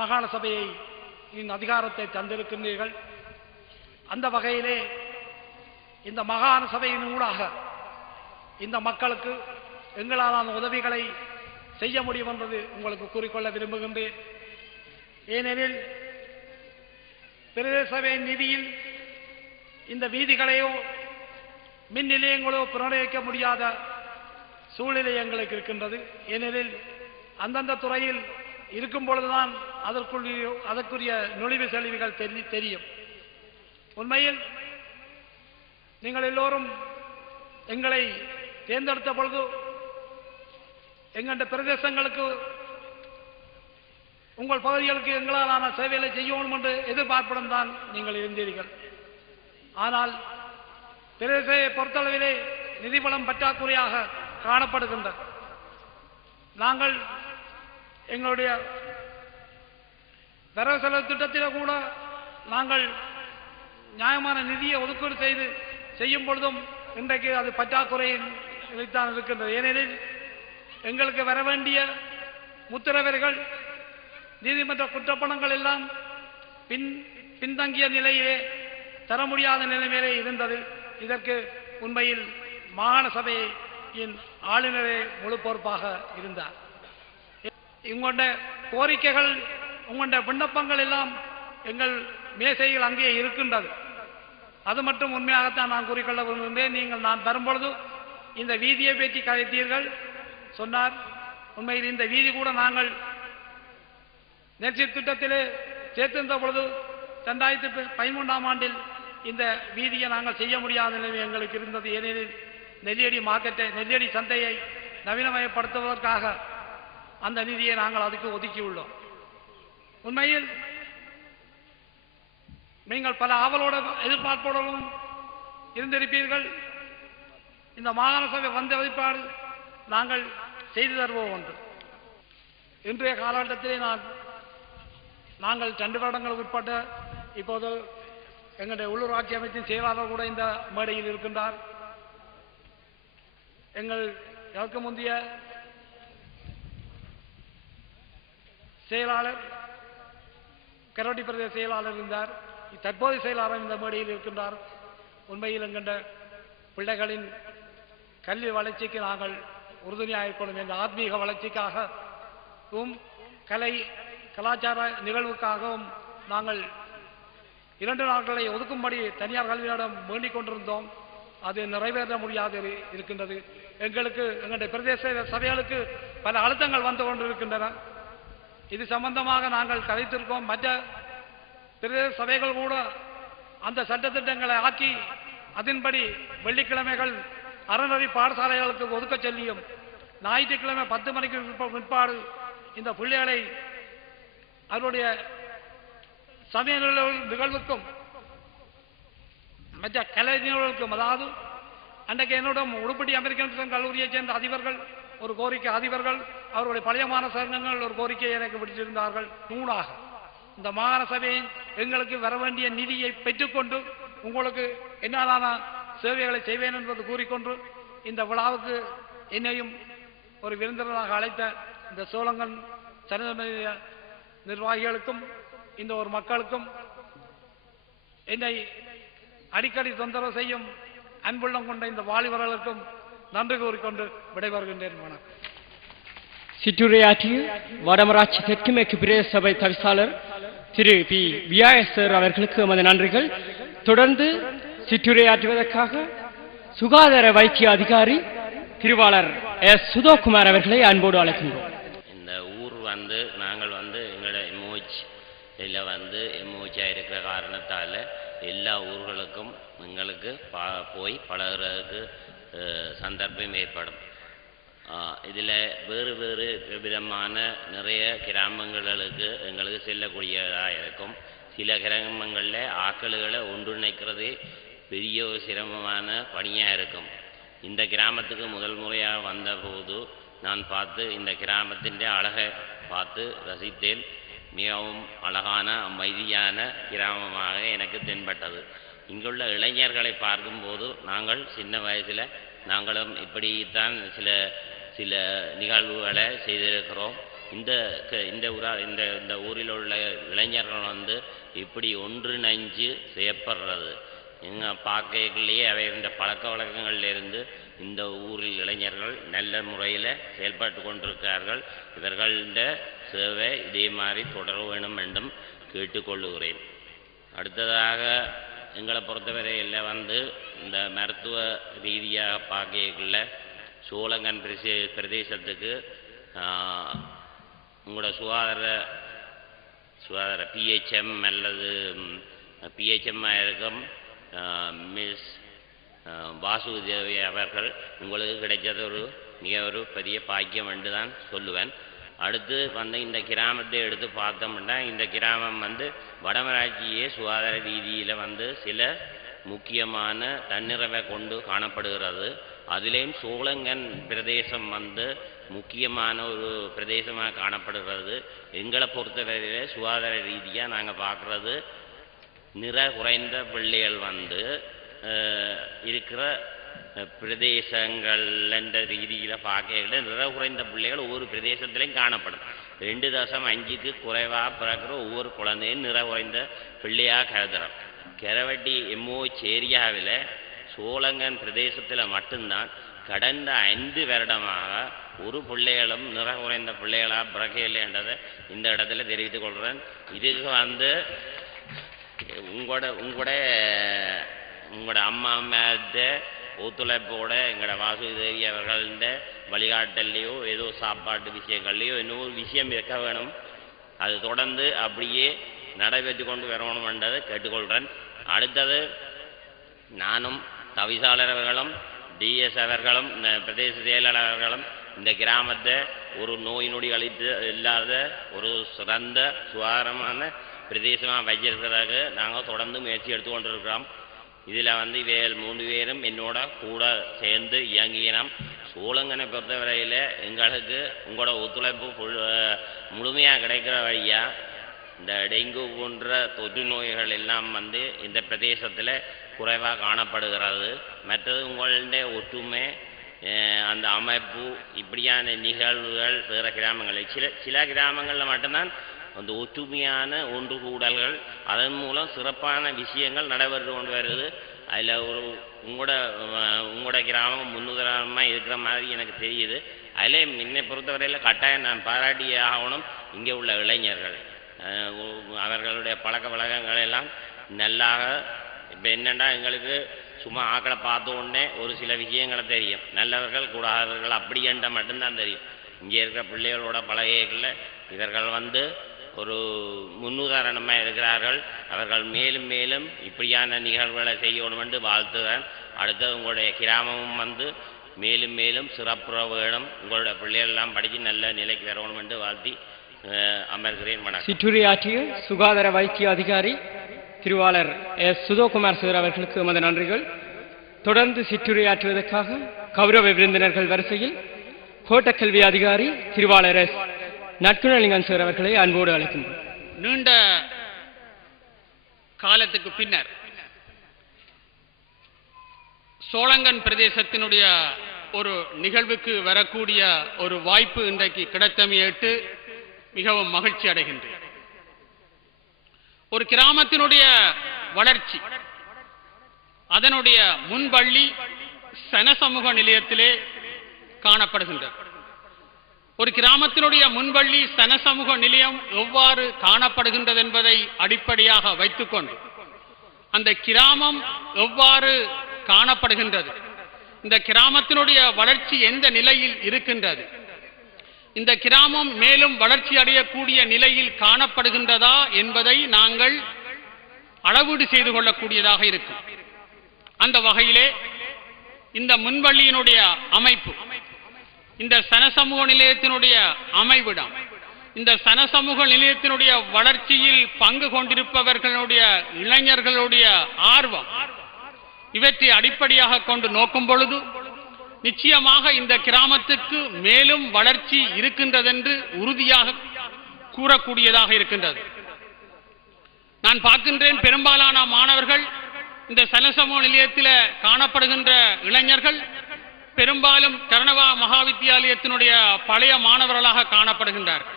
மாகாண சபையை அதிகாரத்தை தந்திருக்கின்றீர்கள். அந்த வகையிலே இந்த மாகாண சபையின் ஊடாக இந்த மக்களுக்கு எங்களாலான உதவிகளை செய்ய முடியும் என்பது உங்களுக்கு கூறிக்கொள்ள விரும்புகின்றேன். ஏனெனில் பிரதேச சபையின் நிதியில் இந்த வீதிகளையோ மின் நிலையங்களோ புனரமைக்க முடியாத சூழ்நிலை எங்களுக்கு இருக்கின்றது. ஏனெனில் அந்தந்த துறையில் இருக்கும் பொழுதுதான் அதற்குரிய நுழைவு செலவுகள் தெரியும். உண்மையில் நீங்கள் எல்லோரும் எங்களை தேர்ந்தெடுத்த பொழுது எங்கள் பிரதேசங்களுக்கு உங்கள் பகுதிகளுக்கு எங்களாலான சேவைகளை செய்யணும் என்று எதிர்பார்ப்புடன் தான் நீங்கள் இருந்தீர்கள். ஆனால் பிரதேசத்தை பொறுத்தளவிலே நிதிபலம் பற்றாக்குறையாக காணப்படுகின்ற நாங்கள் எங்களுடைய வரவு செலவு திட்டத்தில் கூட நாங்கள் நியாயமான நிதியை ஒதுக்கீடு செய்யும் பொழுதும் இன்றைக்கு அது பற்றாக்குறையில் தான் இருக்கின்றது. ஏனெனில் எங்களுக்கு வர வேண்டிய முத்திரவர்கள் நீதிமன்ற குற்றப்பணங்கள் எல்லாம் பின்தங்கிய நிலையிலே தர முடியாத நிலைமையிலே இருந்தது. இதற்கு உண்மையில் மாகாண சபையின் ஆளுநரே முழு பொறுப்பாக இருந்தார். உங்களுடைய கோரிக்கைகள் உங்களுடைய விண்ணப்பங்கள் எல்லாம் எங்கள் மேசைகள் அங்கே இருக்கின்றது. அது மட்டும் உண்மையாகத்தான் நான் கூறிக்கொள்ள விரும்புகின்றேன். நீங்கள் நான் வரும்பொழுது இந்த வீதியை பற்றி கதைத்தீர்கள் சொன்னார். உண்மையில் இந்த வீதி கூட நாங்கள் நேற்று திட்டத்திலே சேர்த்திருந்த பொழுது 2013ஆம் ஆண்டில் இந்த வீதியை நாங்கள் செய்ய முடியாத நிலைமை எங்களுக்கு இருந்தது. ஏனெனில் நெல்லியடி சந்தையை நவீனமயப்படுத்துவதற்காக அந்த நிதியை நாங்கள் அதுக்கு ஒதுக்கியுள்ளோம். உண்மையில் நீங்கள் பல ஆவலோட எதிர்பார்ப்போடும் இருந்திருப்பீர்கள். இந்த மாகாண சபை வந்த வழிபாடு நாங்கள் செய்து தருவோம் என்று. இன்றைய காலகட்டத்திலே நாங்கள் 2 வருடங்களுக்கு உட்பட்ட இப்போது எங்களுடைய உள்ளூராட்சி அமைச்சின் செயலாளர் கூட இந்த மேடையில் இருக்கின்றார். எங்கள் இதற்கு முந்தைய செயலாளர் கரோடி பிரதேச செயலாளர் இருந்தார். தற்போதைய செயலாளர் இந்த மேடையில் இருக்கின்றார். உண்மையில் என்கின்ற பிள்ளைகளின் கல்வி வளர்ச்சிக்கு நாங்கள் உறுதுணையாக இருக்கணும் என்ற ஆத்மீக வளர்ச்சிக்காகவும் கலாச்சார நிகழ்வுக்காகவும் நாங்கள் 2 நாட்களை ஒதுக்கும்படி தனியார் கல்வியிடம் வேண்டிக் கொண்டிருந்தோம். அது நிறைவேற முடியாது இருக்கின்றது. எங்களுடைய பிரதேச சபைகளுக்கு பல அழுத்தங்கள் வந்து கொண்டிருக்கின்றன. இது சம்பந்தமாக நாங்கள் கதைத்திருக்கோம். மற்ற பிரதேச சபைகள் கூட அந்த சட்டத்திட்டங்களை ஆக்கி அதன்படி வெள்ளிக்கிழமைகள் அறநெறி பாடசாலைகளுக்கு ஒதுக்க சொல்லியும் ஞாயிற்றுக்கிழமை 10 மணிக்கு பிற்பாடு இந்த பிள்ளைகளை அவருடைய சமய நிகழ்வுக்கும் மற்ற கலை நிகழ்வுக்கும், அதாவது அன்றைக்கு என்னிடம் உடுப்படி அமெரிக்கன் கல்லூரியைச் சேர்ந்த அதிபர்கள் ஒரு கோரிக்கை, அவருடைய பழைய மாணவ சங்கங்கள் ஒரு கோரிக்கையை எனக்கு விடுத்திருந்தார்கள். நூலாக இந்த மாகாண சபையை எங்களுக்கு வர வேண்டிய நிதியை பெற்றுக்கொண்டு உங்களுக்கு என்னாலான சேவைகளை செய்வேன் என்பது கூறிக்கொண்டு இந்த விழாவுக்கு என்னையும் ஒரு விருந்தினராக அழைத்த இந்த சோழங்கன் சனநிலைய நிர்வாகிகளுக்கும் இந்த ஒரு மக்களுக்கும் என்னை அடிக்கடி தொந்தரவு செய்யும் அன்புள்ளம் கொண்ட இந்த வாலிபர்களுக்கும் நன்றி கூறிக்கொண்டு விடைபெறுகின்றேன். வணக்கம். சிற்றுரையாற்றிய வடமராட்சி தெற்கு மேற்கு பிரதேச சபை தவிசாளர் திரு பி வியாயசர் அவர்களுக்கு எமது நன்றிகள். தொடர்ந்து சிற்றுரையாற்றுவதற்காக சுகாதார வைத்திய அதிகாரி திருவாளர் எஸ் சுதோகுமார் அவர்களை அன்போடு அழைக்கின்றோம். இந்த ஊர் நாங்கள் எங்களோட எம்ஓச்சியா இருக்கிற காரணத்தால் எல்லா ஊர்களுக்கும் எங்களுக்கு போய் பழகிறதுக்கு சந்தர்ப்பம் ஏற்படும். இதில் வேறு வேறு விதமான நிறைய கிராமங்களுக்கு எங்களுக்கு செல்லக்கூடியதாக இருக்கும். சில கிராமங்களில் ஆக்களுகளை ஒன்றிணைக்கிறதே பெரிய ஒரு சிரமமான பணியாக இருக்கும். இந்த கிராமத்துக்கு முதல் முறையாக வந்தபோது நான் இந்த கிராமத்தின் அழகை பார்த்து ரசித்தேன். மிகவும் அழகான அமைதியான கிராமமாக எனக்கு தென்பட்டது. இங்குள்ள இளைஞர்களை பார்க்கும்போது நாங்கள் சின்ன வயசில் நாங்களும் இப்படித்தான் சில நிகழ்வுகளை செய்திருக்கிறோம். இந்த ஊரில் உள்ள இளைஞர்கள் வந்து இப்படி ஒன்றிணைஞ்சு செயற்படுறது எங்கள் பார்க்கலையே அவை இந்த பழக்க வழக்கங்களிலிருந்து இந்த ஊரில் இளைஞர்கள் நல்ல முறையில் செயல்பட்டு கொண்டிருக்கிறார்கள். இவர்கள சேவை இதே மாதிரி தொடர வேணும் என்றும் கேட்டுக்கொள்ளுகிறேன். அடுத்ததாக எங்களை பொறுத்தவரையில் வந்து இந்த மருத்துவ ரீதியாக பார்க்கல சோழங்கன் பிரதேசத்துக்கு உங்களோட சுகாதார பிஹெச்எம் அல்லது பிஹெச்எம்மாக இருக்கும் மிஸ் வாசுதேவி அவர்கள் உங்களுக்கு கிடைச்சது மிக ஒரு பெரிய பாக்கியம் என்று தான் சொல்லுவேன். அடுத்து வந்து இந்த கிராமத்தை எடுத்து பார்த்தோம்னா இந்த கிராமம் வந்து வடமராட்சியே சுகாதார ரீதியில் வந்து சில முக்கியமான தன்னிறைவை கொண்டு காணப்படுகிறது. அதிலேயும் சோழங்கன் பிரதேசம் வந்து முக்கியமான ஒரு பிரதேசமாக காணப்படுகிறது. எங்களை பொறுத்தவரையில் சுகாதார ரீதியாக நாங்கள் பார்க்குறது நிற குறைந்த பிள்ளைகள் வந்து இருக்கிற பிரதேசங்கள் என்ற ரீதியில் பார்க்கல நிற குறைந்த பிள்ளைகள் ஒவ்வொரு பிரதேசத்திலையும் காணப்படும். 2.5க்கு குறைவாக பிறக்கிற ஒவ்வொரு குழந்தையும் நிற குறைந்த பிள்ளையாக கருதுகிறோம். கெரவட்டி எம்ஓஹெச் ஏரியாவில் சோழங்கன் பிரதேசத்தில் மட்டும்தான் கடந்த 5 வருடமாக ஒரு பிள்ளைகளும் நிற குறைந்த பிள்ளைகளாக பிறக்கவில்லை என்றதை இந்த இடத்துல தெரிவித்துக் கொள்கிறேன். இதுக்கு வந்து உங்களோட அம்மா அம்மாட்ட ஒத்துழைப்போட எங்களோட வாசுதேவி அவர்கள வழிகாட்டல்லையோ ஏதோ சாப்பாட்டு விஷயங்கள்லையோ இன்னொரு விஷயம் இருக்க வேணும். அது தொடர்ந்து அப்படியே நடைபெற்று கொண்டு வரணும் என்றதை கேட்டுக்கொள்கிறேன். அடுத்தது நானும் தவிசாளர் அவர்களும் டிஎஸ் அவர்களும் பிரதேச செயலாளர் அவர்களும் இந்த கிராமத்தை ஒரு நோய் நொடி அளித்து இல்லாத ஒரு சிறந்த சுகாதாரமான பிரதேசமாக வச்சிருக்கிறதாக நாங்கள் தொடர்ந்து முயற்சி எடுத்துக்கொண்டிருக்கிறோம். இதில் வந்து 3 பேரும் என்னோட கூட சேர்ந்து இயங்கினோம். சோழங்கனை பொறுத்தவரையில் எங்களுக்கு உங்களோட ஒத்துழைப்பு முழுமையாக கிடைக்கிற வழியாக இந்த டெங்கு போன்ற தொற்று நோய்கள் எல்லாம் வந்து இந்த பிரதேசத்தில் குறைவாக காணப்படுகிறது. மற்றது உங்களுடைய ஒற்றுமை அந்த அமைப்பு இப்படியான நிகழ்வுகள் வேறு கிராமங்களில் சில கிராமங்களில் மட்டும்தான் அந்த ஒற்றுமையான ஒன்று கூடல்கள் அதன் மூலம் சிறப்பான விஷயங்கள் நடைபெற்று கொண்டு வருது. அதில் உங்களோட கிராமம் முன்னுதாரணமாக இருக்கிற மாதிரி எனக்கு தெரியுது. அதிலே என்னை பொறுத்தவரையில் கட்டாயம் நான் பாராட்டியே ஆகணும். இங்கே உள்ள இளைஞர்கள் அவர்களுடைய பழக்க வழக்கங்கள் எல்லாம் நல்லாக இப்போ என்னென்னா எங்களுக்கு சும்மா ஆக்களை பார்த்த உடனே ஒரு சில விஷயங்களை தெரியும். நல்லவர்கள் கூடாதவர்கள் அப்படி என்ற மட்டும்தான் தெரியும். இங்கே இருக்கிற பிள்ளைகளோட பழகைகளில் இவர்கள் வந்து ஒரு முன்னுதாரணமாக இருக்கிறார்கள். அவர்கள் மேலும் மேலும் இப்படியான நிகழ்வுகளை செய்யணும் என்று வாழ்த்துகிறேன். அடுத்தது உங்களுடைய கிராமமும் வந்து மேலும் மேலும் சிறப்புற வேணும். உங்களுடைய பிள்ளைகள் எல்லாம் படித்து நல்ல நிலைக்கு வரணும் என்று வாழ்த்தி அமர்கிறேன். வணக்கம். சிற்றுரையாற்றிய சுகாதார வைத்திய அதிகாரி திருவாளர் எஸ் சுதோகுமார் சார் அவர்களுக்கு எமது நன்றிகள். தொடர்ந்து சிற்றுரையாற்றுவதற்காக கௌரவ விருந்தினர்கள் வரிசையில் கோட்டக்கல்வி அதிகாரி திருவாளர் எஸ் நட்குணலிங்கன் சார் அவர்களை அன்போடு அழைக்கின்றோம். நீண்ட காலத்துக்கு பின்னர் சோழங்கன் பிரதேசத்தினுடைய ஒரு நிகழ்வுக்கு வரக்கூடிய ஒரு வாய்ப்பு இன்றைக்கு கிடைத்தமையிட்டு மிகவும் மகிழ்ச்சி அடைகின்றேன். ஒரு கிராமத்தினுடைய வளர்ச்சி அதனுடைய முன்பள்ளி சனசமூக நிலையத்திலே காணப்படுகின்றது. ஒரு கிராமத்தினுடைய முன்பள்ளி சனசமூக நிலையம் எவ்வாறு காணப்படுகின்றது என்பதை அடிப்படையாக வைத்துக்கொண்டு அந்த கிராமம் எவ்வாறு காணப்படுகின்றது, இந்த கிராமத்தினுடைய வளர்ச்சி எந்த நிலையில் இருக்கின்றது, இந்த கிராமம் மேலும் வளர்ச்சி அடையக்கூடிய நிலையில் காணப்படுகின்றதா என்பதை நாங்கள் அளவீடு செய்து கொள்ளக்கூடியதாக இருக்கும். அந்த வகையிலே இந்த முன்பள்ளியினுடைய அமைப்பு, இந்த சனசமூக நிலையத்தினுடைய அமைவிடம், இந்த சனசமூக நிலையத்தினுடைய வளர்ச்சியில் பங்கு கொண்டிருப்பவர்களுடைய இளைஞர்களுடைய ஆர்வம், இவற்றை அடிப்படையாக கொண்டு நோக்கும் பொழுது நிச்சயமாக இந்த கிராமத்துக்கு மேலும் வளர்ச்சி இருக்கின்றதென்று உறுதியாக கூறக்கூடியதாக இருக்கின்றது. நான் பார்க்கின்றேன், பெரும்பாலான மாணவர்கள் இந்த சனசமூக நிலையத்தில் காணப்படுகின்ற இளைஞர்கள் பெரும்பாலும் கர்ணவா மகாவித்தியாலயத்தினுடைய பழைய மாணவர்களாக காணப்படுகின்றார்கள்.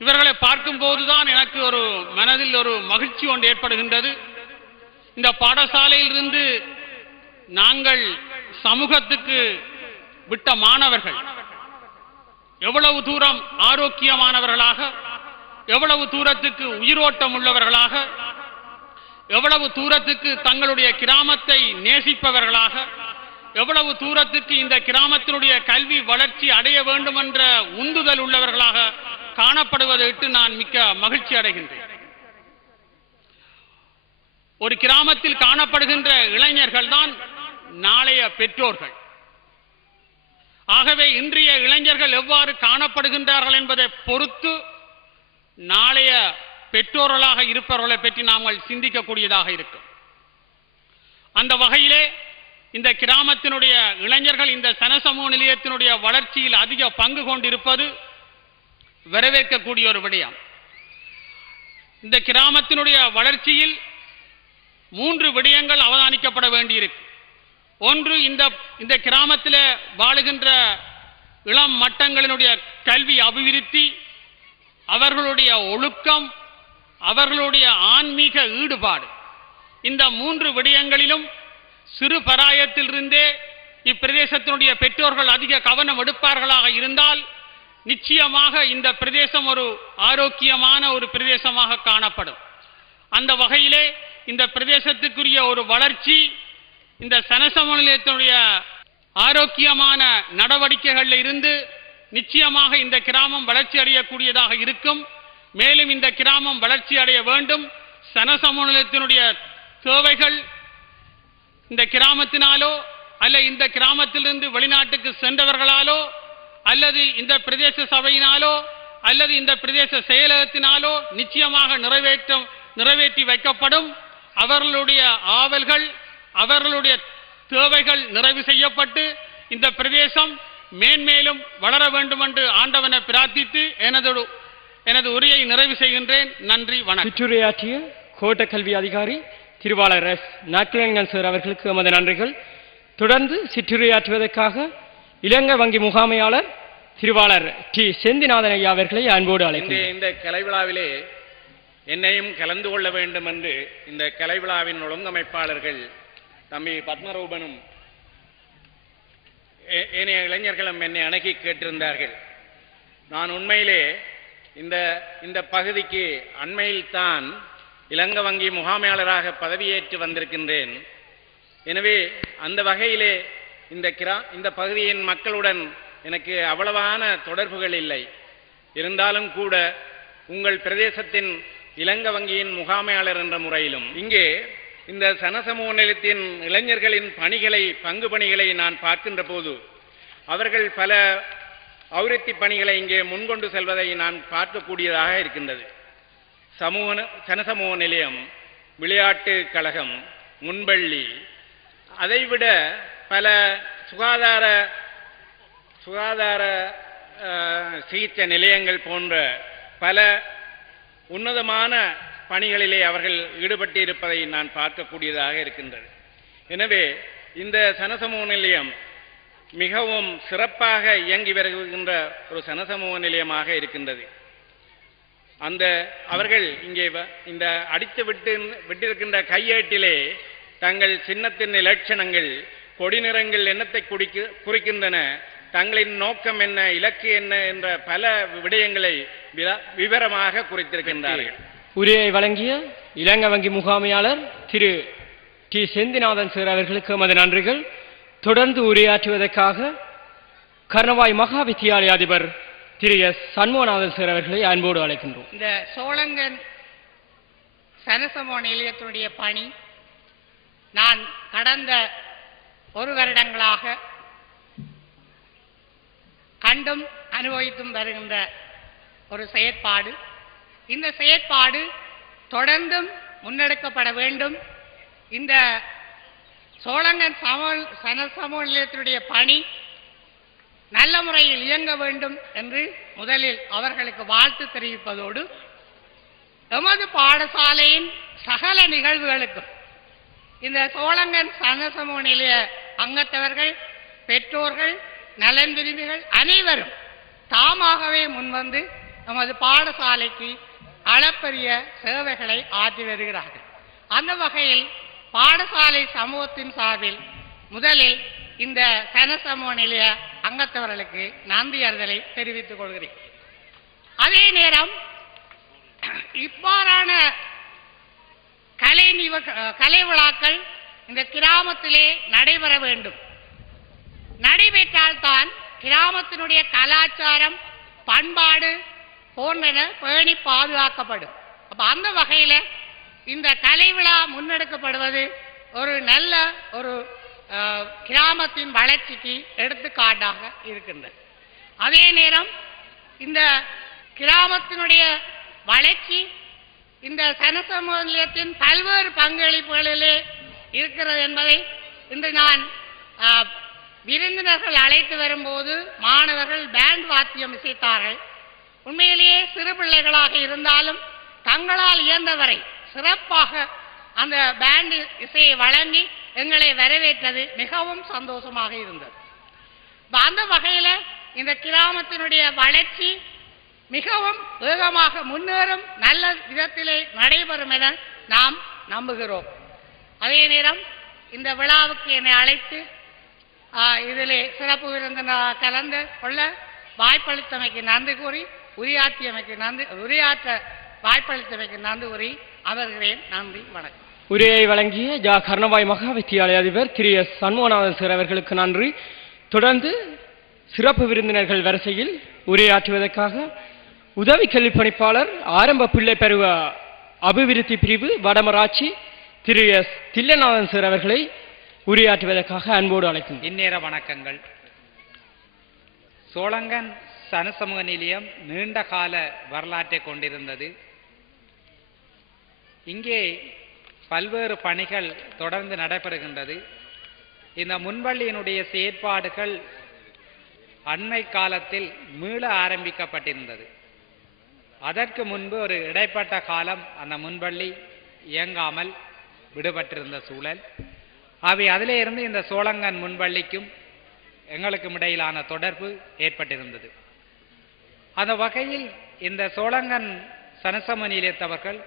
இவர்களை பார்க்கும் போதுதான் எனக்கு ஒரு மனதில் ஒரு மகிழ்ச்சி ஒன்று ஏற்படுகின்றது. இந்த பாடசாலையிலிருந்து நாங்கள் சமூகத்துக்கு விட்ட மாணவர்கள் எவ்வளவு தூரம் ஆரோக்கியமானவர்களாக, எவ்வளவு தூரத்துக்கு உயிரோட்டம் உள்ளவர்களாக, எவ்வளவு தூரத்துக்கு தங்களுடைய கிராமத்தை நேசிப்பவர்களாக, எவ்வளவு தூரத்துக்கு இந்த கிராமத்தினுடைய கல்வி வளர்ச்சி அடைய வேண்டும் என்ற உந்துதல் உள்ளவர்களாக காணப்படுவதற்கு நான் மிக்க மகிழ்ச்சி அடைகின்றேன். ஒரு கிராமத்தில் காணப்படுகின்ற இளைஞர்கள் தான் நாளைய பெற்றோர்கள். ஆகவே இன்றைய இளைஞர்கள் எவ்வாறு காணப்படுகின்றார்கள் என்பதை பொறுத்து நாளைய பெற்றோர்களாக இருப்பவர்களை பற்றி நாங்கள் சிந்திக்கக்கூடியதாக இருக்கும். அந்த வகையிலே இந்த கிராமத்தினுடைய இளைஞர்கள் இந்த சனசமூக நிலையத்தினுடைய வளர்ச்சியில் அதிக பங்கு கொண்டிருப்பது வரவேற்கக்கூடிய ஒரு விடயம். இந்த கிராமத்தினுடைய வளர்ச்சியில் 3 விடயங்கள் அவதானிக்கப்பட வேண்டியிருக்கு. ஒன்று, இந்த கிராமத்தில் வாழுகின்ற இளம் மட்டங்களினுடைய கல்வி அபிவிருத்தி, அவர்களுடைய ஒழுக்கம், அவர்களுடைய ஆன்மீக ஈடுபாடு. இந்த 3 விடயங்களிலும் சிறு பராயத்திலிருந்தே இப்பிரதேசத்தினுடைய பெற்றோர்கள் அதிக கவனம் எடுப்பார்களாக இருந்தால் நிச்சயமாக இந்த பிரதேசம் ஒரு ஆரோக்கியமான ஒரு பிரதேசமாக காணப்படும். அந்த வகையிலே இந்த பிரதேசத்துக்குரிய ஒரு வளர்ச்சி இந்த சனசமூக நிலையத்தினுடைய ஆரோக்கியமான நடவடிக்கைகளில் இருந்து நிச்சயமாக இந்த கிராமம் வளர்ச்சி அடையக்கூடியதாக இருக்கும். மேலும் இந்த கிராமம் வளர்ச்சி அடைய வேண்டும். சனசமூக நிலையத்தினுடைய தேவைகள் இந்த கிராமத்தினாலோ அல்ல இந்த கிராமத்திலிருந்து வெளிநாட்டுக்கு சென்றவர்களாலோ அல்லது இந்த பிரதேச சபையினாலோ அல்லது இந்த பிரதேச செயலகத்தினாலோ நிச்சயமாக நிறைவேற்றி வைக்கப்படும். அவர்களுடைய ஆவல்கள், அவர்களுடைய தேவைகள் நிறைவு செய்யப்பட்டு இந்த பிரதேசம் மேன்மேலும் வளர வேண்டும் என்று ஆண்டவனை பிரார்த்தித்து எனது உரையை நிறைவு செய்கின்றேன். நன்றி, வணக்கம். சிற்றுரையாற்றிய கோட்ட கல்வி அதிகாரி திருவாளர் எஸ். நாக்கிரங்கன் சார் அவர்களுக்கு எமது நன்றிகள். தொடர்ந்து சிற்றுரையாற்றுவதற்காக இலங்கை வங்கி முகாமையாளர் திருவாளர் டி. செந்திநாதன் ஐயா அவர்களை அன்போடு அழைக்கிறேன். இந்த கலை விழாவிலே என்னையும் கலந்து கொள்ள வேண்டும் என்று இந்த கலை விழாவின் ஒழுங்கமைப்பாளர்கள் தம்பி பத்மரூபனும் ஏனைய இளைஞர்களும் என்னை அணுகி கேட்டிருந்தார்கள். நான் உண்மையிலே இந்த பகுதிக்கு அண்மையில்தான் இலங்கை வங்கி முகாமையாளராக பதவியேற்று வந்திருக்கின்றேன். எனவே அந்த வகையிலே இந்த பகுதியின் மக்களுடன் எனக்கு அவ்வளவான தொடர்புகள் இல்லை. இருந்தாலும் கூட உங்கள் பிரதேசத்தின் இலங்கை வங்கியின் முகாமையாளர் என்ற முறையிலும் இங்கே இந்த சனசமூக நிலையத்தின் இளைஞர்களின் பங்கு பணிகளை நான் பார்க்கின்ற போது அவர்கள் பல அபிவிருத்தி பணிகளை இங்கே முன்கொண்டு செல்வதை நான் பார்க்கக்கூடியதாக இருக்கின்றது. சனசமூக நிலையம், விளையாட்டு கழகம், முன்பள்ளி, அதைவிட பல சுகாதார சிகிச்சை நிலையங்கள் போன்ற பல உன்னதமான பணிகளிலே அவர்கள் ஈடுபட்டு இருப்பதை நான் பார்க்கக்கூடியதாக இருக்கின்றது. எனவே இந்த சனசமூக நிலையம் மிகவும் சிறப்பாக இயங்கி வருகின்ற ஒரு சனசமூக நிலையமாக இருக்கின்றது. அவர்கள் இங்கே இந்த அடித்து விட்டிருக்கின்ற கையேட்டிலே தங்கள் சின்னத்தின் இலட்சணங்கள், கொடி நிறங்கள் என்னத்தை குறிக்கின்றன, தங்களின் நோக்கம் என்ன, இலக்கு என்ன என்ற பல விடயங்களை விவரமாக குறித்திருக்கின்றார்கள். உரையை வழங்கிய இலங்கை வங்கி முகாமையாளர் திரு டி. செந்திநாதன் சார் அவர்களுக்கு எமது நன்றிகள். தொடர்ந்து உரையாற்றுவதற்காக கர்ணவாய் மகா வித்தியாலய அதிபர் திரு எஸ். சண்முகநாதன் சார் அவர்களை அன்போடு அழைக்கின்றோம். இந்த சோழங்கன் சனசமூக நிலையத்தினுடைய பணி நான் கடந்த 1 வருடங்களாக கண்டும் அனுபவித்தும் வருகின்ற ஒரு செயற்பாடு. இந்த செயற்பாடு தொடர்ந்தும் முன்னெடுக்கப்பட வேண்டும். இந்த சோழங்கன் சனசமூக நிலையத்தினுடைய பணி நல்ல முறையில் இயங்க வேண்டும் என்று முதலில் அவர்களுக்கு வாழ்த்து தெரிவிப்பதோடு எமது பாடசாலையின் சகல நிகழ்வுகளுக்கும் இந்த சோழங்கன் சனசமூக நிலைய அங்கத்தவர்கள், பெற்றோர்கள், நலன் விரும்பிகள் அனைவரும் தாமாகவே முன்வந்து நமது பாடசாலைக்கு அளப்பரிய சேவைகளை ஆற்றி வருகிறார்கள். அந்த வகையில் பாடசாலை சமூகத்தின் சார்பில் முதலில் இந்த சனசமூக நிலைய அங்கத்தவர்களுக்கு நன்றி அறிதலை தெரிவித்துக் கொள்கிறேன். அதே நேரம் இவ்வாறான கலை விழாக்கள் இந்த கிராமத்திலே நடைபெற வேண்டும். நடைபெற்றால்தான் கிராமத்தினுடைய கலாச்சாரம், பண்பாடு போன்றன பேணி பாதுகாக்கப்படும். அப்ப அந்த வகையில இந்த கலை விழா முன்னெடுக்கப்படுவது ஒரு நல்ல ஒரு கிராமத்தின் வளர்ச்சிக்கு எடுத்துக்காட்டாக இருக்கின்றது. அதே நேரம் இந்த கிராமத்தினுடைய வளர்ச்சி இந்த சனசமூக நிலையத்தின் பல்வேறு பங்களிப்புகளிலே இருக்கிறது என்பதை இன்று நான் விருந்தினர்கள் அழைத்து வரும்போது மாணவர்கள் பேண்ட் வாத்தியம் இசைத்தார்கள். உண்மையிலேயே சிறு பிள்ளைகளாக இருந்தாலும் தங்களால் இயன்றவரை சிறப்பாக அந்த பேண்ட் இசையை வழங்கி எங்களை வரவேற்றது மிகவும் சந்தோஷமாக இருந்தது. அந்த வகையில் இந்த கிராமத்தினுடைய வளர்ச்சி மிகவும் வேகமாக முன்னேறும், நல்ல விதத்திலே நடைபெறும் என நாம் நம்புகிறோம். அதே நேரம் இந்த விழாவுக்கு என்னை அழைத்து இதிலே சிறப்பு விருந்தினராக கலந்து கொள்ள வாய்ப்பளித்தமைக்கு நன்றி கூறி உரையாற்ற வாய்ப்பளித்தமைக்கு நன்றி கூறி அமர்கிறேன். நன்றி, வணக்கம். உரையை வழங்கிய ஜா கர்ணவாய் மகா வித்தியாலய அதிபர் திரு எஸ் சண்முகநாதன் சார் அவர்களுக்கு நன்றி. தொடர்ந்து சிறப்பு விருந்தினர்கள் வரிசையில் உரையாற்றுவதற்காக உதவி கல்வி பணிப்பாளர் ஆரம்ப பிள்ளை பருவ அபிவிருத்தி பிரிவு வடமராட்சி திரு எஸ் தில்லநாதன் சார் அவர்களை உரையாற்றுவதற்காக அன்போடு அழைக்கும். இந்நேர வணக்கங்கள். சோழங்கன் சனசமூக நிலையம் நீண்ட கால வரலாற்றை கொண்டிருந்தது. இங்கே பல்வேறு பணிகள் தொடர்ந்து நடைபெறுகின்றது. இந்த முன்பள்ளியினுடைய செயற்பாடுகள் அண்மை காலத்தில் மீள ஆரம்பிக்கப்பட்டிருந்தது. அதற்கு முன்பு ஒரு இடைப்பட்ட காலம் அந்த முன்பள்ளி இயங்காமல் விடுபட்டிருந்த சூழல். அதிலே இருந்து இந்த சோழங்கன் முன்பள்ளிக்கும் எங்களுக்கும் இடையிலான தொடர்பு ஏற்பட்டிருந்தது. அந்த வகையில் இந்த சோழங்கன் சனசமூக நிலையத்தவர்கள்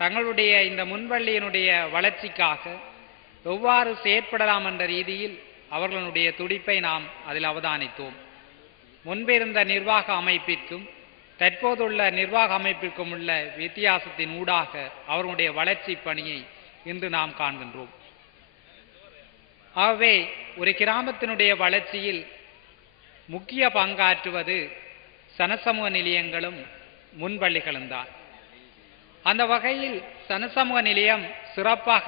தங்களுடைய இந்த முன்பள்ளியினுடைய வளர்ச்சிக்காக எவ்வாறு செயற்படலாம் என்ற ரீதியில் அவர்களுடைய துடிப்பை நாம் அதில் அவதானித்தோம். முன்பிருந்த நிர்வாக அமைப்பிற்கும் தற்போதுள்ள நிர்வாக அமைப்பிற்கும் உள்ள வித்தியாசத்தின் ஊடாக அவர்களுடைய வளர்ச்சி பணியை இன்று நாம் காண்கின்றோம். ஆகவே ஒரு கிராமத்தினுடைய வளர்ச்சியில் முக்கிய பங்காற்றுவது சனசமூக நிலையங்களும் முன்பள்ளிகளும் தான். அந்த வகையில் சனசமூக நிலையம் சிறப்பாக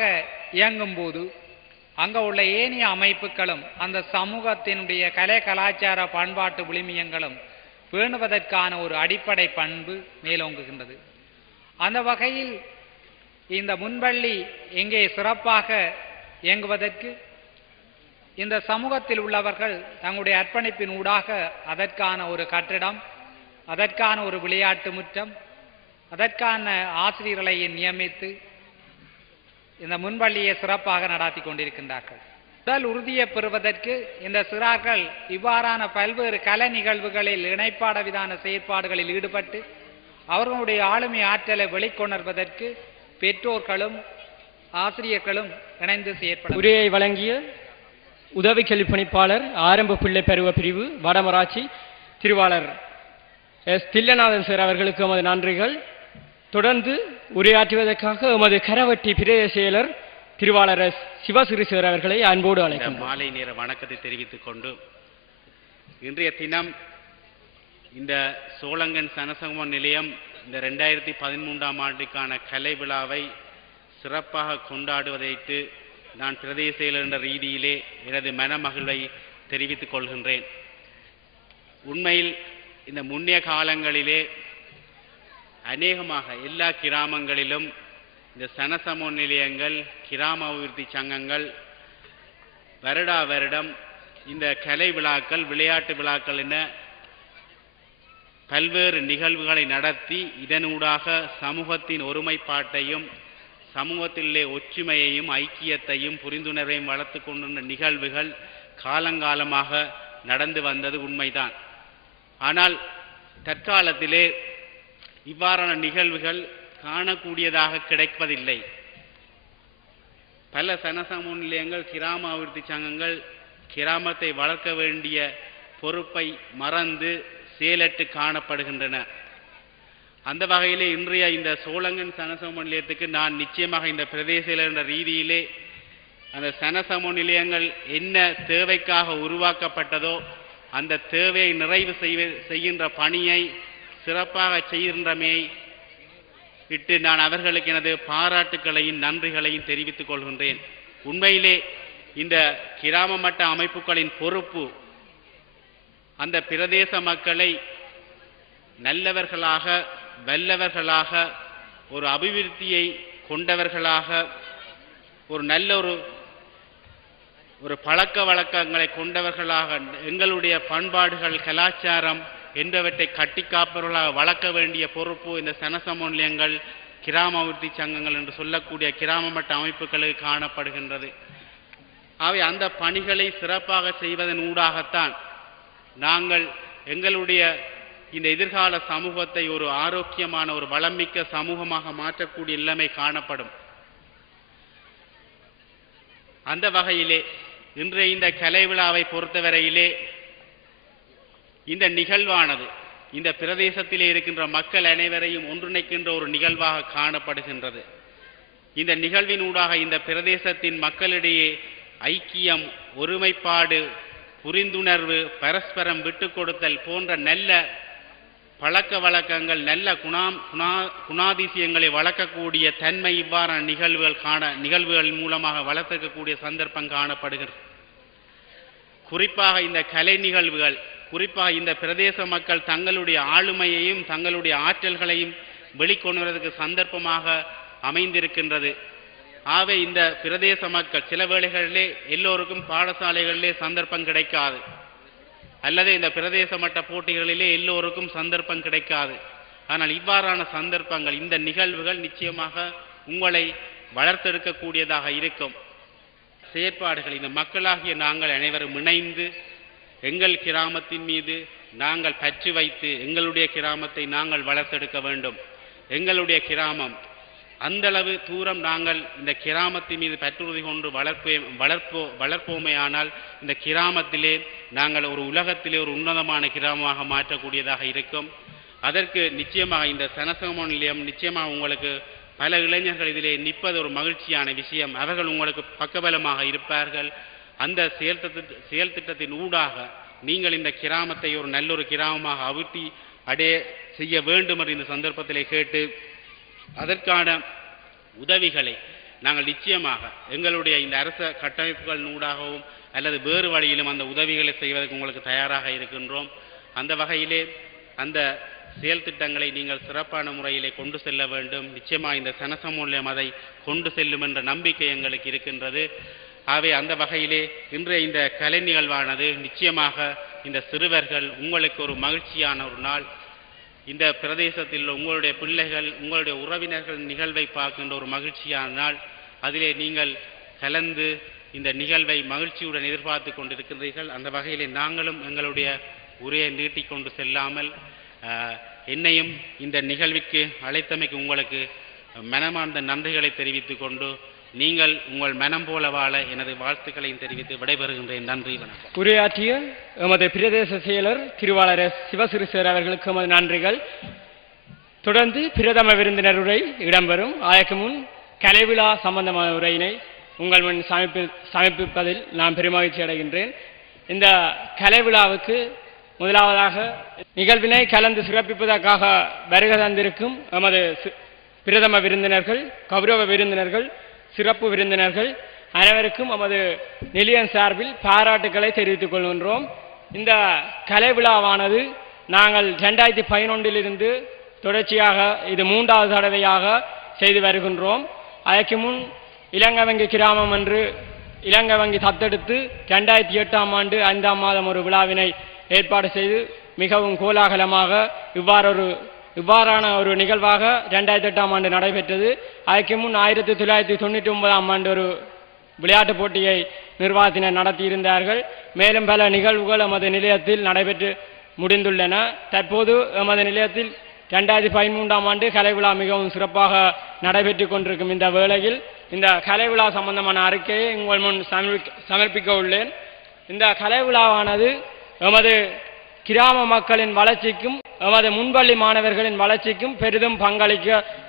இயங்கும் போது அங்க உள்ள ஏனைய அமைப்புகளும் அந்த சமூகத்தினுடைய கலை கலாச்சார பண்பாட்டு விழுமியங்களும் பேணுவதற்கான ஒரு அடிப்படை பண்பு மேலோங்குகின்றது. அந்த வகையில் இந்த முன்பள்ளி எங்கே சிறப்பாக இயங்குவதற்கு இந்த சமூகத்தில் உள்ளவர்கள் தங்களுடைய அர்ப்பணிப்பின் ஊடாக அதற்கான ஒரு கட்டிடம், அதற்கான ஒரு விளையாட்டு முற்றம், அதற்கான ஆசிரியர்களை நியமித்து இந்த முன்பள்ளியை சிறப்பாக நடாத்தி கொண்டிருக்கின்றார்கள். உடல் உறுதியை பெறுவதற்கு இந்த சிறார்கள் இவ்வாறான பல்வேறு கலை நிகழ்வுகளில் இணைப்பாட விதான செயற்பாடுகளில் ஈடுபட்டு அவர்களுடைய ஆளுமை ஆற்றலை வெளிக்கொணர்வதற்கு பெற்றோர்களும் ஆசிரியர்களும் இணைந்து செயற்பட. உரையை வழங்கிய உதவி கல்வி பணிப்பாளர் ஆரம்ப பிள்ளை பருவ பிரிவு வடமராட்சி திருவாளர் எஸ் தில்லநாதன் சார் அவர்களுக்கு எமது நன்றிகள். தொடர்ந்து உரையாற்றுவதற்காக எமது கரவட்டி பிரதேச செயலர் திருவாளர் எஸ் சிவசிறி சார் அவர்களை அன்போடு அழைக்கும். மாலை நேர வணக்கத்தை தெரிவித்துக் கொண்டு இன்றைய தினம் இந்த சோழங்கன் சனசமூக நிலையம் இந்த 2013ஆம் ஆண்டுக்கான கலை விழாவை சிறப்பாக கொண்டாடுவதைத்து நான் பிரதேச செயலர் என்ற ரீதியிலே எனது மனமகிழ்வை தெரிவித்துக் கொள்கின்றேன். உண்மையில் இந்த முன்னைய காலங்களிலே அநேகமாக எல்லா கிராமங்களிலும் இந்த சனசமூக நிலையங்கள், கிராம அபிவிருத்தி சங்கங்கள் வருடா வருடம் இந்த கலை விழாக்கள், விளையாட்டு விழாக்கள் என பல்வேறு நிகழ்வுகளை நடத்தி இதனூடாக சமூகத்தின் ஒருமைப்பாட்டையும் சமூகத்திலே ஒற்றுமையையும் ஐக்கியத்தையும் புரிந்துணர்வையும் வளர்த்து கொண்டுள்ள நிகழ்வுகள் காலங்காலமாக நடந்து வந்தது உண்மைதான். ஆனால் தற்காலத்திலே இவ்வாறான நிகழ்வுகள் காணக்கூடியதாக கிடைப்பதில்லை. பல சனசமூக நிலையங்கள், கிராம அபிவிருத்தி சங்கங்கள் கிராமத்தை வளர்க்க வேண்டிய பொறுப்பை மறந்து செயலற்று காணப்படுகின்றன. அந்த வகையிலே இன்றைய இந்த சோழங்கன் சனசமூக நிலையத்துக்கு நான் நிச்சயமாக இந்த பிரதேச என்ற ரீதியிலே அந்த சனசமூக நிலையங்கள் என்ன தேவைக்காக உருவாக்கப்பட்டதோ அந்த தேவையை நிறைவு செய்கின்ற பணியை சிறப்பாக செய்கின்றமையை விட்டு நான் அவர்களுக்கு எனது பாராட்டுக்களையும் நன்றிகளையும் தெரிவித்துக் கொள்கின்றேன். உண்மையிலே இந்த கிராம மட்ட அமைப்புகளின் பொறுப்பு அந்த பிரதேச மக்களை நல்லவர்களாக, வல்லவர்களாக, ஒரு அபிவிருத்தியை கொண்டவர்களாக, ஒரு நல்ல ஒரு பழக்க வழக்கங்களை கொண்டவர்களாக, எங்களுடைய பண்பாடுகள், கலாச்சாரம் என்பவற்றை கட்டி காப்பவர்களாக வளர்க்க வேண்டிய பொறுப்பு இந்த சனசமூக நிலையங்கள், கிராம அபிவிருத்தி சங்கங்கள் என்று சொல்லக்கூடிய கிராம மட்ட அமைப்புகளுக்கு காணப்படுகின்றது. ஆகவே அந்த பணிகளை சிறப்பாக செய்வதன் ஊடாகத்தான் நாங்கள் எங்களுடைய இந்த எதிர்கால சமூகத்தை ஒரு ஆரோக்கியமான, ஒரு வளமிக்க சமூகமாக மாற்றக்கூடிய நிலைமை காணப்படும். அந்த வகையிலே இன்றைய இந்த கலை விழாவை பொறுத்தவரையிலே இந்த நிகழ்வானது இந்த பிரதேசத்திலே இருக்கின்ற மக்கள் அனைவரையும் ஒன்றிணைக்கின்ற ஒரு நிகழ்வாக காணப்படுகின்றது. இந்த நிகழ்வினூடாக இந்த பிரதேசத்தின் மக்களிடையே ஐக்கியம், ஒருமைப்பாடு, புரிந்துணர்வு, பரஸ்பரம் விட்டு கொடுத்தல் போன்ற நல்ல பழக்க வழக்கங்கள், நல்ல குணாதிசயங்களை வளர்க்கக்கூடிய தன்மை இவ்வாறான நிகழ்வுகள் மூலமாக வளர்க்கக்கூடிய சந்தர்ப்பம் காணப்படுகிறது. குறிப்பாக இந்த கலை நிகழ்வுகள், குறிப்பாக இந்த பிரதேச மக்கள் தங்களுடைய ஆளுமையையும் தங்களுடைய ஆற்றல்களையும் வெளிக்கொணர்வதற்கு சந்தர்ப்பமாக அமைந்திருக்கின்றது. ஆகவே இந்த பிரதேச மக்கள் சில வேளைகளிலே எல்லோருக்கும் பாடசாலைகளிலே சந்தர்ப்பம் கிடைக்காது, அல்லது இந்த பிரதேச மட்ட போட்டிகளிலே எல்லோருக்கும் சந்தர்ப்பம் கிடைக்காது. ஆனால் இவ்வாறான சந்தர்ப்பங்கள், இந்த நிகழ்வுகள் நிச்சயமாக உங்களை வளர்த்தெடுக்கக்கூடியதாக இருக்கும். செயற்பாடுகள் இந்த மக்களாகிய நாங்கள் அனைவரும் இணைந்து எங்கள் கிராமத்தின் மீது நாங்கள் பற்று வைத்து எங்களுடைய கிராமத்தை நாங்கள் வளர்த்தெடுக்க வேண்டும். எங்களுடைய கிராமம் அந்தளவு தூரம் நாங்கள் இந்த கிராமத்தின் மீது பற்றுறுதி கொண்டு வளர்ப்போமேயானால் இந்த கிராமத்திலே நாங்கள் ஒரு உலகத்திலே ஒரு உன்னதமான கிராமமாக மாற்றக்கூடியதாக இருக்கும். அதற்கு நிச்சயமாக இந்த சனசமூக நிலையம் நிச்சயமாக உங்களுக்கு பல இளைஞர்கள் இதிலே நிற்பது ஒரு மகிழ்ச்சியான விஷயம். அவர்கள் உங்களுக்கு பக்கபலமாக இருப்பார்கள். அந்த செயல் திட்டத்தின் ஊடாக நீங்கள் இந்த கிராமத்தை ஒரு நல்லொரு கிராமமாக அபிவிருத்தி செய்ய வேண்டும் என்று இந்த சந்தர்ப்பத்திலே கேட்டு, அதற்கான உதவிகளை நாங்கள் நிச்சயமாக எங்களுடைய இந்த அரச கட்டமைப்புகள் ஊடாகவும் அல்லது வேறு வழியிலும் அந்த உதவிகளை செய்வதற்கு உங்களுக்கு தயாராக இருக்கின்றோம். அந்த வகையிலே அந்த செயல் திட்டங்களை நீங்கள் சிறப்பான முறையிலே கொண்டு செல்ல வேண்டும். நிச்சயமாக இந்த சனசமூக நிலையம் அதை கொண்டு செல்லும் என்ற நம்பிக்கை எங்களுக்கு இருக்கின்றது. ஆகவே அந்த வகையிலே இன்றைய இந்த கலை நிகழ்வானது நிச்சயமாக இந்த சிறுவர்கள் உங்களுக்கு ஒரு மகிழ்ச்சியான ஒரு நாள். இந்த பிரதேசத்தில் உங்களுடைய பிள்ளைகள், உங்களுடைய உறவினர்கள் நிகழ்வை பார்க்கின்ற ஒரு மகிழ்ச்சியான நாள். அதிலே நீங்கள் கலந்து இந்த நிகழ்வை மகிழ்ச்சியுடன் எதிர்பார்த்து கொண்டிருக்கின்றீர்கள். அந்த வகையிலே நாங்களும் எங்களுடைய உரையை நீட்டிக்கொண்டு செல்லாமல் என்னையும் இந்த நிகழ்விற்கு அழைத்தமைக்கு உங்களுக்கு மனமார்ந்த நன்றிகளை தெரிவித்துக் கொண்டு நீங்கள் உங்கள் மனம் போல வாழ எனது வாழ்த்துக்களையும் தெரிவித்து விடைபெறுகின்றேன். நன்றி, வணக்கம். உரையாற்றிய எமது பிரதேச செயலர் திருவாளர் சிவசிறிசேர் அவர்களுக்கு எமது நன்றிகள். தொடர்ந்து பிரதம விருந்தினர் உரை இடம்பெறும். அதற்கு முன் கலைவிழா சம்பந்தமான உரையினை உங்கள் முன் சமர்ப்பிப்பதில் நான் பெருமகிழ்ச்சி அடைகின்றேன். இந்த கலைவிழாவுக்கு முதலாவதாக நிகழ்வினை கலந்து சிறப்பிப்பதற்காக வருகை தந்திருக்கும் எமது பிரதம விருந்தினர்கள், கௌரவ விருந்தினர்கள், சிறப்பு விருந்தினர்கள் அனைவருக்கும் நமது நிலையம் சார்பில் பாராட்டுக்களை தெரிவித்துக் கொள்கின்றோம். இந்த கலை விழாவானது நாங்கள் 2011 தொடர்ச்சியாக இது 3வது தடவையாக செய்து வருகின்றோம். அதற்கு முன் இலங்கை வங்கி கிராமம் என்று இலங்கை வங்கி தத்தெடுத்து 2008ஆம் ஆண்டு 5ஆம் மாதம் ஒரு விழாவினை ஏற்பாடு செய்து மிகவும் கோலாகலமாக இவ்வாறான ஒரு நிகழ்வாக 2008ஆம் ஆண்டு நடைபெற்றது. அதற்கு முன் 1999ஆம் ஆண்டு ஒரு விளையாட்டுப் போட்டியை நிர்வாகத்தினர் நடத்தியிருந்தார்கள். மேலும் பல நிகழ்வுகள் எமது நிலையத்தில் நடைபெற்று முடிந்துள்ளன. தற்போது எமது நிலையத்தில் 2013ஆம் ஆண்டு கலை விழா மிகவும் சிறப்பாக நடைபெற்று கொண்டிருக்கும் இந்த வேளையில் இந்த கலை விழா சம்பந்தமான அறிக்கையை உங்கள் முன் சமர்ப்பிக்க உள்ளேன். இந்த கலை விழாவானது எமது கிராம மக்களின் வளர்ச்சிக்கும் எமது முன்பள்ளி மாணவர்களின் வளர்ச்சிக்கும் பெரிதும்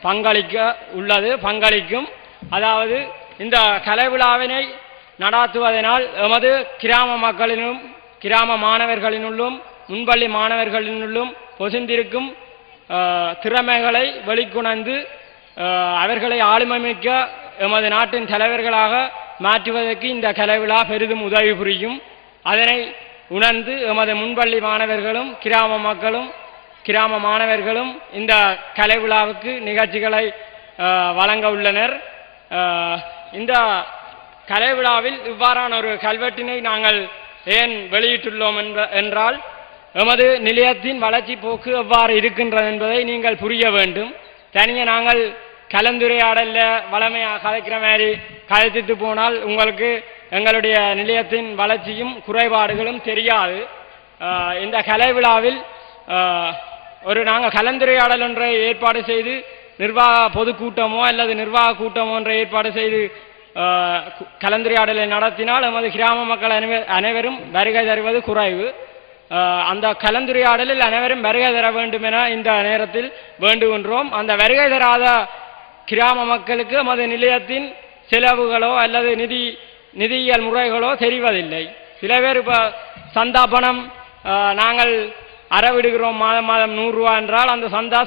பங்களிக்கும். அதாவது இந்த கலை விழாவினை நடாத்துவதனால் எமது கிராம மக்களினும் கிராம மாணவர்களினுள்ளும் முன்பள்ளி மாணவர்களினுள்ளும் பொசிந்திருக்கும் திறமைகளை வெளிக்கொணர்ந்து அவர்களை ஆளுமைமிக்க எமது நாட்டின் தலைவர்களாக மாற்றுவதற்கு இந்த கலை விழா பெரிதும் உதவி புரியும். அதனை உணர்ந்து எமது முன்பள்ளி மாணவர்களும் கிராம மக்களும் கிராம மாணவர்களும் இந்த கலை விழாவுக்கு நிகழ்ச்சிகளை வழங்க உள்ளனர். இந்த கலை விழாவில் இவ்வாறான ஒரு கல்வெட்டினை நாங்கள் ஏன் வெளியிட்டுள்ளோம் என்றால் எமது நிலையத்தின் வளர்ச்சி போக்கு எவ்வாறு இருக்கின்றது என்பதை நீங்கள் புரிய வேண்டும். தனியே நாங்கள் கலந்துரையாடல வளமையாக கலைக்கிற மாதிரி கலைத்துட்டு போனால் உங்களுக்கு எங்களுடைய நிலையத்தின் வளர்ச்சியும் குறைபாடுகளும் தெரியாது. இந்த கலை விழாவில் நாங்கள் கலந்துரையாடல் ஒன்றை ஏற்பாடு செய்து நிர்வாக பொதுக்கூட்டமோ அல்லது நிர்வாக கூட்டமோ ஒன்றை ஏற்பாடு செய்து கலந்துரையாடலை நடத்தினால் எமது கிராம மக்கள் அனைவரும் வருகை தருவது குறைவு. அந்த கலந்துரையாடலில் அனைவரும் வருகை தர வேண்டும் என இந்த நேரத்தில் வேண்டுகின்றோம். அந்த வருகை தராத கிராம மக்களுக்கு எமது நிலையத்தின் செலவுகளோ அல்லது நிதியியல் முறைகளோ தெரிவதில்லை. சில பேர் இப்போ சந்தா பணம் நாங்கள் அறவிடுகிறோம் மாதம் 100 ரூபா என்றால் அந்த சந்தா